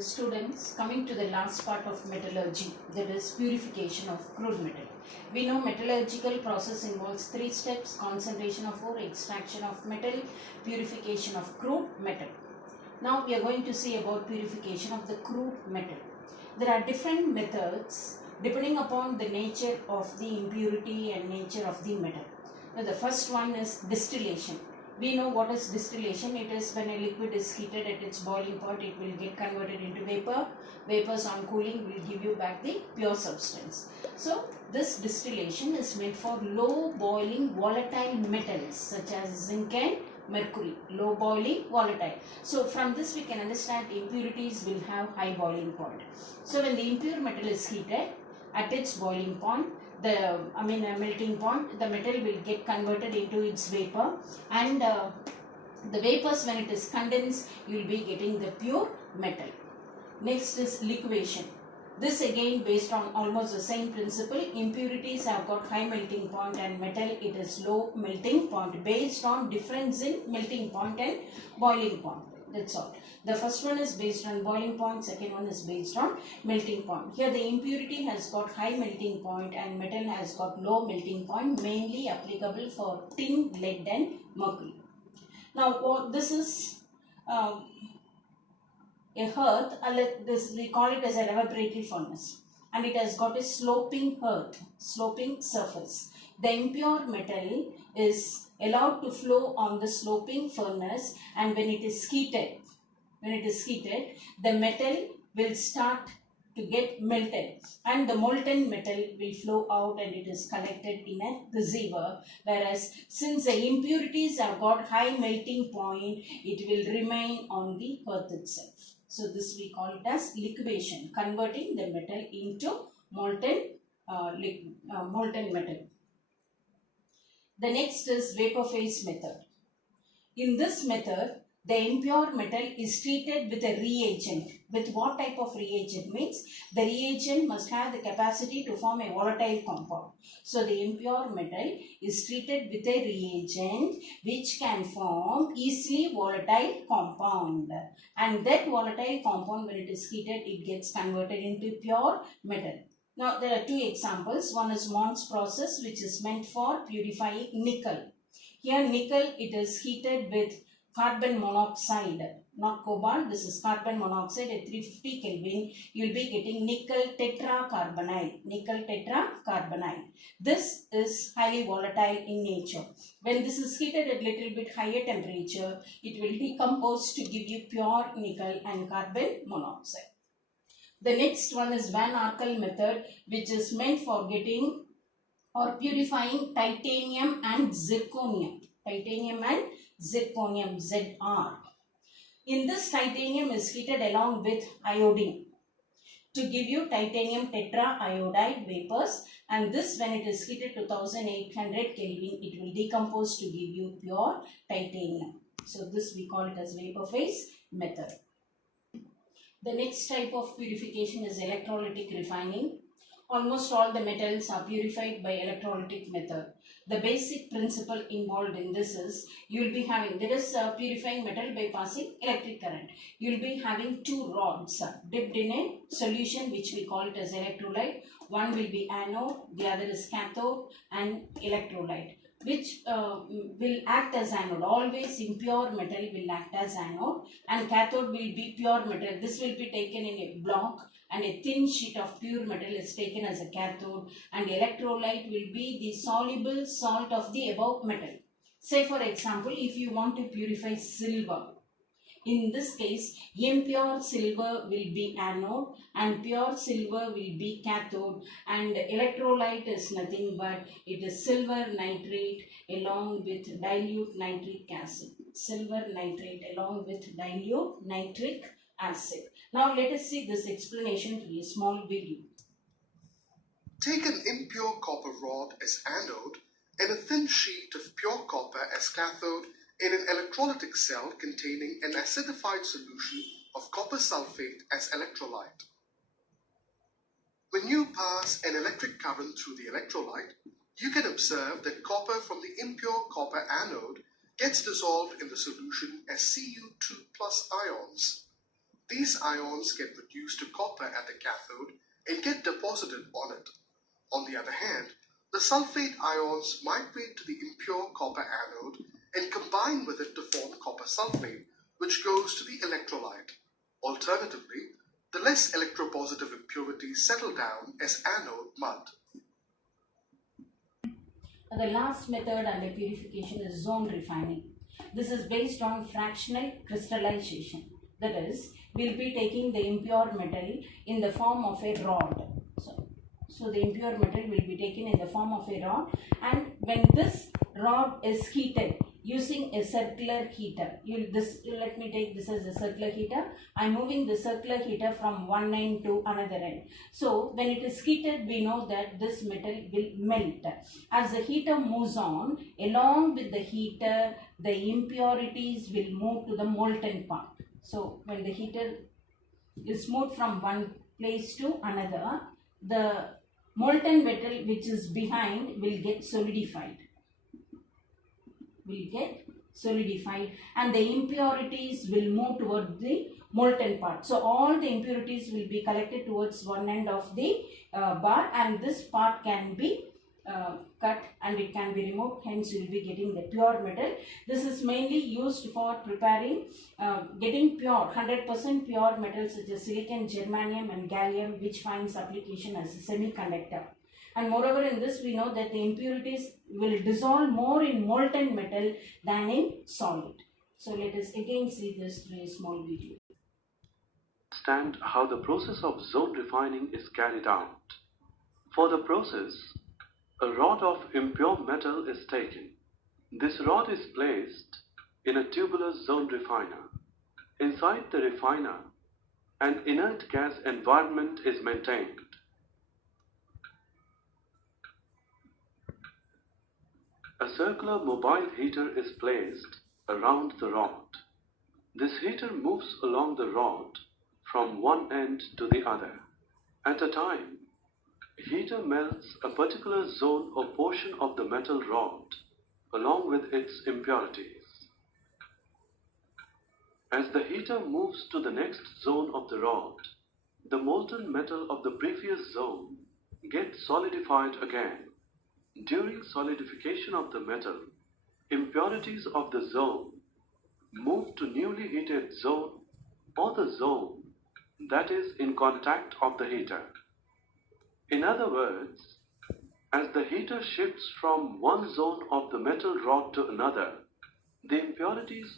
Students, coming to the last part of metallurgy, that is purification of crude metal. We know metallurgical process involves 3 steps: concentration of ore, extraction of metal, purification of crude metal. Now we are going to see about purification of the crude metal. There are different methods depending upon the nature of the impurity and nature of the metal. Now the first one is distillation. We know what is distillation. It is when a liquid is heated at its boiling point, it will get converted into vapor. Vapors on cooling will give you back the pure substance. So this distillation is meant for low boiling volatile metals such as zinc and mercury. Low boiling volatile. So from this we can understand impurities will have high boiling point. So when the impure metal is heated at its boiling point, melting point, the metal will get converted into its vapor, and the vapors, when it is condensed, you will be getting the pure metal. Next is liquefaction. This again based on almost the same principle. Impurities have got high melting point and metal it is low melting point, based on difference in melting point and boiling point. That's all. The first one is based on boiling point, second one is based on melting point. Here the impurity has got high melting point and metal has got low melting point, mainly applicable for tin, lead and mercury. Now this is a hearth, we call it as a laboratory furnace, and it has got a sloping hearth, sloping surface. The impure metal is allowed to flow on the sloping furnace, and when it is heated, the metal will start to get melted, and the molten metal will flow out and it is collected in a receiver. Whereas since the impurities have got high melting point, it will remain on the earth itself. So this we call it as liquefaction, converting the metal into molten metal. The next is vapor phase method. In this method, the impure metal is treated with a reagent. With what type of reagent? Means the reagent must have the capacity to form a volatile compound. So the impure metal is treated with a reagent which can form easily volatile compound. And that volatile compound, when it is heated, it gets converted into pure metal. Now there are two examples. One is Mons process, which is meant for purifying nickel. Here nickel, it is heated with carbon monoxide, not cobalt. This is carbon monoxide at 350 Kelvin. You will be getting nickel tetracarbonate. This is highly volatile in nature. When this is heated at little bit higher temperature, it will decompose to give you pure nickel and carbon monoxide. The next one is Van Arkel method, which is meant for getting or purifying titanium and zirconium. Zr. In this, titanium is heated along with iodine to give you titanium tetraiodide vapors, and this, when it is heated to 1800 Kelvin, it will decompose to give you pure titanium. So this we call it as vapor phase method. The next type of purification is electrolytic refining. Almost all the metals are purified by electrolytic method. The basic principle involved in this is, you will be having, there is purifying metal by passing electric current. You will be having two rods dipped in a solution which we call it as electrolyte. One will be anode, the other is cathode, and electrolyte, which will act as anode. Always impure metal will act as anode, and cathode will be pure metal. This will be taken in a block, and a thin sheet of pure metal is taken as a cathode, and electrolyte will be the soluble salt of the above metal. Say for example, if you want to purify silver, in this case, impure silver will be anode and pure silver will be cathode, and electrolyte is nothing but it is silver nitrate along with dilute nitric acid. Silver nitrate along with dilute nitric acid. Now let us see this explanation through a small video. Take an impure copper rod as anode and a thin sheet of pure copper as cathode in an electrolytic cell containing an acidified solution of copper sulfate as electrolyte. When you pass an electric current through the electrolyte, you can observe that copper from the impure copper anode gets dissolved in the solution as Cu2+ ions. These ions get reduced to copper at the cathode and get deposited on it. On the other hand, the sulfate ions migrate to the impure copper anode and combine with it to form copper sulfate, which goes to the electrolyte. Alternatively, the less electropositive impurities settle down as anode mud. The last method under purification is zone refining. This is based on fractional crystallization. That is, we'll be taking the impure metal in the form of a rod. So the impure metal will be taken in the form of a rod, and when this rod is heated using a circular heater, let me take this as a circular heater. I'm moving the circular heater from one end to another end. So when it is heated, we know that this metal will melt. As the heater moves on, along with the heater, the impurities will move to the molten part. So when the heater is moved from one place to another, the molten metal which is behind will get solidified. And the impurities will move toward the molten part. So all the impurities will be collected towards one end of the bar, and this part can be cut and it can be removed. Hence you will be getting the pure metal. This is mainly used for preparing getting pure 100% pure metals such as silicon, germanium and gallium, which finds application as a semiconductor. And moreover, in this we know that the impurities will dissolve more in molten metal than in solid. So let us again see this through a small video. Understand how the process of zone refining is carried out. For the process, a rod of impure metal is taken. This rod is placed in a tubular zone refiner. Inside the refiner, an inert gas environment is maintained. A circular mobile heater is placed around the rod. This heater moves along the rod from one end to the other. At a time, heater melts a particular zone or portion of the metal rod along with its impurities. As the heater moves to the next zone of the rod, the molten metal of the previous zone gets solidified again. During solidification of the metal, impurities of the zone move to newly heated zone or the zone that is in contact of the heater. In other words, as the heater shifts from one zone of the metal rod to another, the impurities